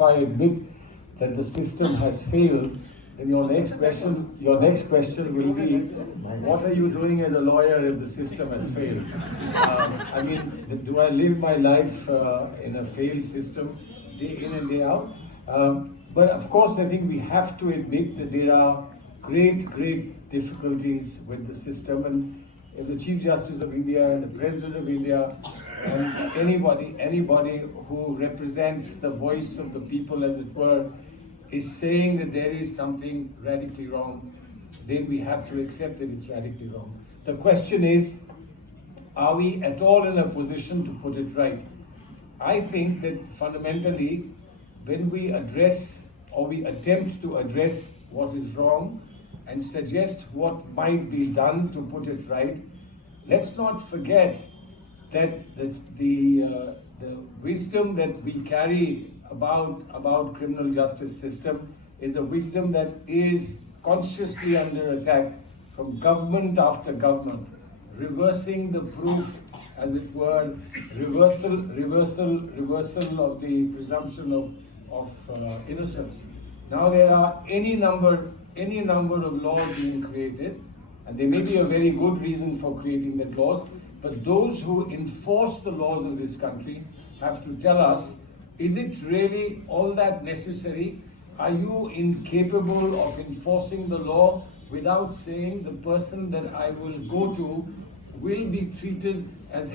I admit that the system has failed, then your next question will be, what are you doing as a lawyer if the system has failed? I mean, do I live my life in a failed system, day in and day out? But of course, I think we have to admit that there are great difficulties with the system, and if the Chief Justice of India and the President of India and anybody who represents the voice of the people, as it were, is saying that there is something radically wrong, then we have to accept that it's radically wrong. The question is, are we at all in a position to put it right? I think that fundamentally, when we address or we attempt to address what is wrong and suggest what might be done to put it right, let's not forget that the wisdom that we carry about criminal justice system is a wisdom that is consciously under attack from government after government, reversing the proof, as it were, reversal of the presumption of innocence. Now there are any number of laws being created, and there may be a very good reason for creating that laws, but those who enforce the laws of this country have to tell us, is it really all that necessary? Are you incapable of enforcing the law without saying the person that I will go to will be treated as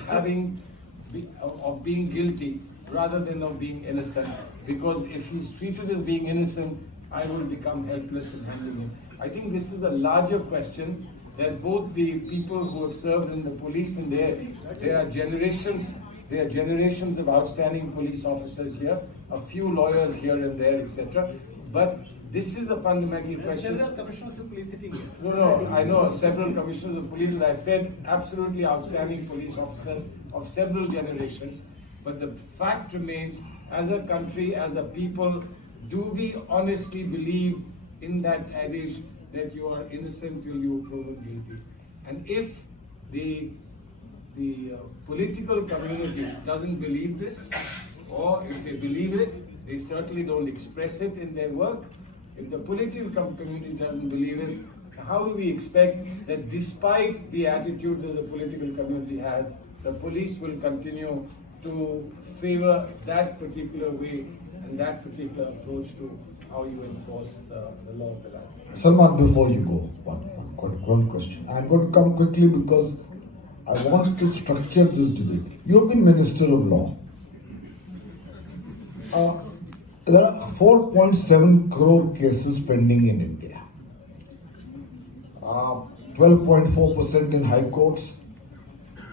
of being guilty rather than of being innocent? Because if he's treated as being innocent, I will become helpless in handling him. I think this is a larger question that both the people who have served in the police, and there are generations of outstanding police officers here, a few lawyers here and there, etc. But this is a fundamental question. Several commissioners of police sitting here. No, I know several commissioners of police, and I said absolutely outstanding police officers of several generations. But the fact remains, as a country, as a people, do we honestly believe in that adage that you are innocent till you are proven guilty? And if the political community doesn't believe this, or if they believe it, they certainly don't express it in their work. If the political community doesn't believe it, how do we expect that despite the attitude that the political community has, the police will continue to favor that particular way and that particular approach to how you enforce the law of the land? Salman, before you go, one question. I'm going to come quickly because I want to structure this debate. You have been Minister of Law. There are 4.7 crore cases pending in India. 12.4% in high courts,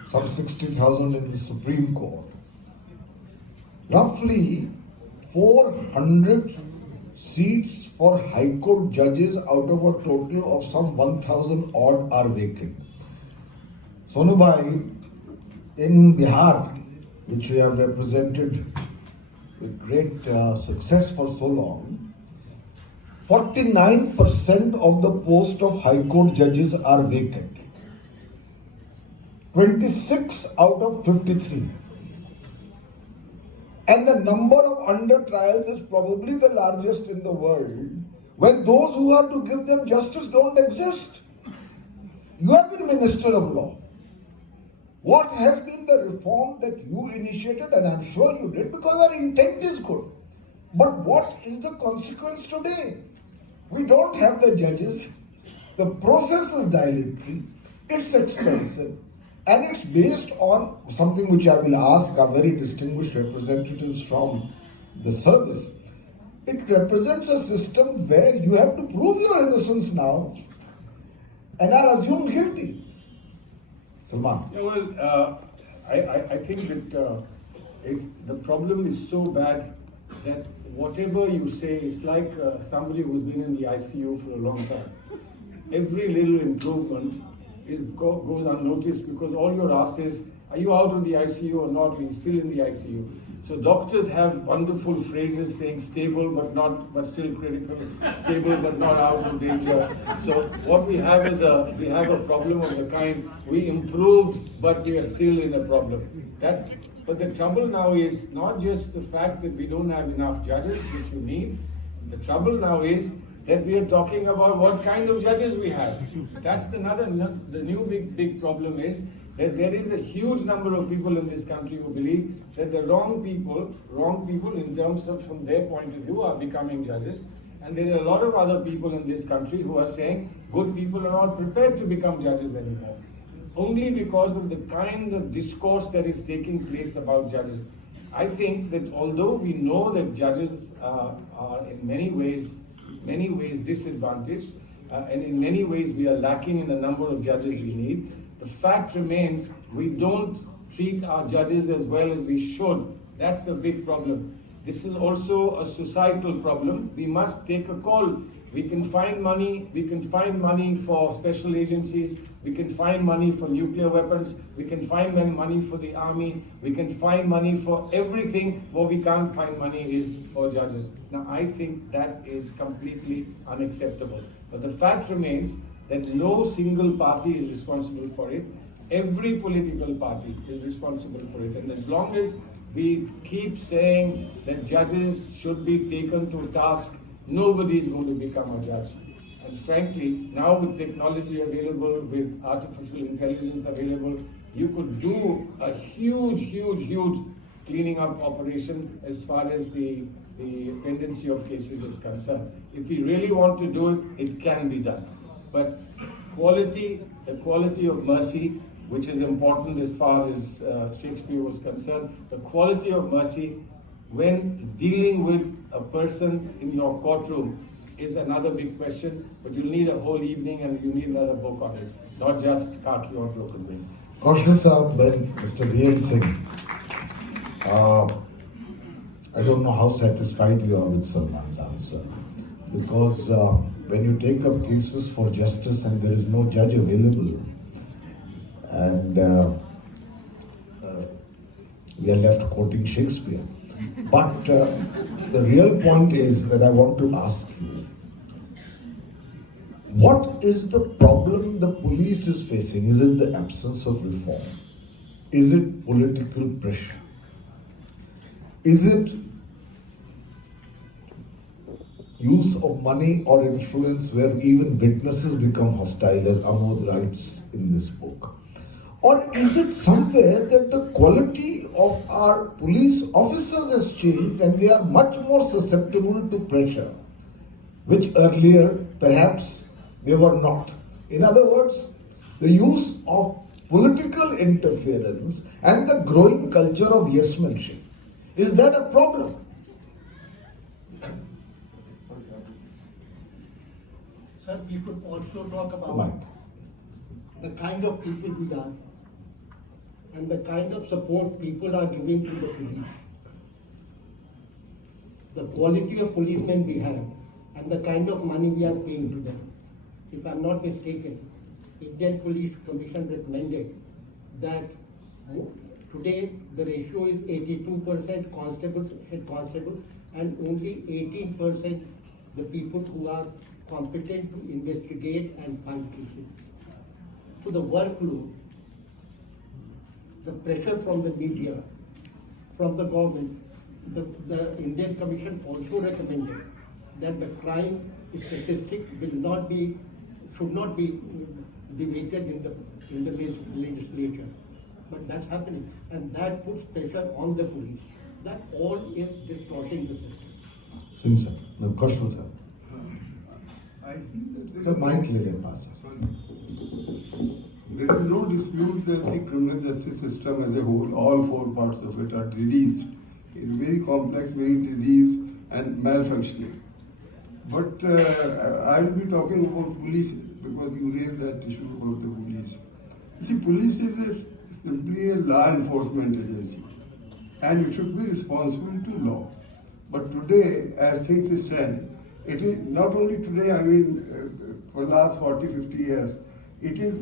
some 60,000 in the Supreme Court. Roughly 400 seats for high court judges out of a total of some 1,000 odd are vacant. Sonubhai, in Bihar, which we have represented with great success for so long, 49% of the post of high court judges are vacant. 26 out of 53. And the number of under trials is probably the largest in the world, when those who are to give them justice don't exist. You have been Minister of Law. What has been the reform that you initiated? And I'm sure you did, because our intent is good. But what is the consequence today? We don't have the judges. The process is dilatory. It's expensive. And it's based on something which I will ask our very distinguished representatives from the service. It represents a system where you have to prove your innocence now and are assumed guilty. Salman. Yeah, well, I think that the problem is so bad that whatever you say is like somebody who's been in the ICU for a long time. Every little improvement goes unnoticed, because all you're asked is, are you out of the ICU or not? You're still in the ICU. So doctors have wonderful phrases saying stable but still critical, stable but not out of danger. So what we have is a problem of the kind, we improved but we are still in a problem. But the trouble now is not just the fact that we don't have enough judges, which you need. The trouble now is that we are talking about what kind of judges we have. That's the new big problem is that there is a huge number of people in this country who believe that the wrong people in terms of from their point of view are becoming judges. And there are a lot of other people in this country who are saying good people are not prepared to become judges anymore. Only because of the kind of discourse that is taking place about judges. I think that although we know that judges are in many ways disadvantaged, and in many ways we are lacking in the number of judges we need, the fact remains we don't treat our judges as well as we should. That's the big problem. This is also a societal problem. We must take a call. We can find money for special agencies, we can find money for nuclear weapons, we can find money for the army, we can find money for everything. What we can't find money is for judges. Now I think that is completely unacceptable. But the fact remains that no single party is responsible for it. Every political party is responsible for it. And as long as we keep saying that judges should be taken to task, nobody is going to become a judge. And frankly, now with technology available, with artificial intelligence available, you could do a huge cleaning up operation as far as the pendency of cases is concerned. If we really want to do it, it can be done. But the quality of mercy, which is important as far as Shakespeare was concerned, the quality of mercy when dealing with a person in your courtroom is another big question, but you'll need a whole evening and you need another book on it, not just Khaki or Broken Wings. Kaushal Saab, then Mr. Veer Singh, I don't know how satisfied you are with Salman's answer, because when you take up cases for justice and there is no judge available, and we are left quoting Shakespeare. But the real point is that I want to ask you, what is the problem the police is facing? Is it the absence of reform? Is it political pressure? Is it use of money or influence where even witnesses become hostile, as Amod writes in this book? Or is it somewhere that the quality of our police officers has changed and they are much more susceptible to pressure, which earlier perhaps they were not? In other words, the use of political interference and the growing culture of yes-manship, is that a problem? Sir, we could also talk about the kind of people we are and the kind of support people are giving to the police. The quality of policemen we have and the kind of money we are paying to them. If I'm not mistaken, Indian Police Commission recommended that today the ratio is 82% constables, head constables, and only 18% the people who are competent to investigate and find cases. So the workload, the pressure from the media, from the government, the Indian Commission also recommended that the crime statistics should not be debated in the legislature. But that's happening, and that puts pressure on the police. That all is distorting the system. Singh sir, Kaushal sir. I think that The mind clearly pass. there is no dispute that the criminal justice system as a whole, all four parts of it are diseased. It's very complex, very diseased and malfunctioning. But I will be talking about police because you raised that issue about the police. You see, police is simply a law enforcement agency and it should be responsible to law. But today, as things stand, it is not only today, I mean, for the last 40, 50 years, it is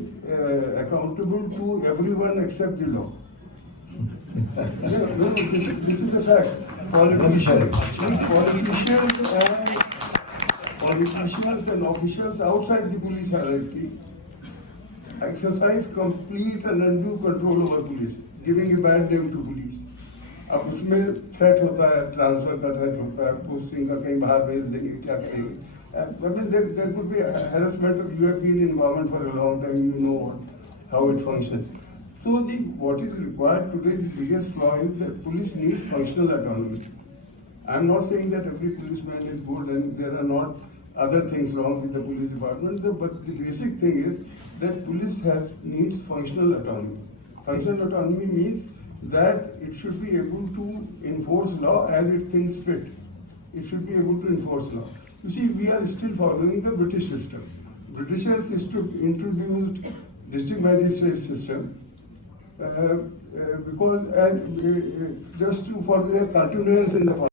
accountable to everyone except the law. No, this is a fact. Politicians and officials outside the police hierarchy exercise complete and undue control over police, giving a bad name to police. अब उसमें threat होता है, transfer का threat होता है, posting का, कहीं बाहर भेज देंगे, क्या करेंगे. I mean, there could be harassment. You have been in government for a long time, you know how it functions. So what is required today, the biggest flaw is that police needs functional autonomy. I am not saying that every policeman is good and there are not other things wrong with the police department, but the basic thing is that police needs functional autonomy. Functional autonomy means that it should be able to enforce law as it thinks fit. It should be able to enforce law. You see, we are still following the British system. Britishers introduced district magistrate system because just for their continuance in the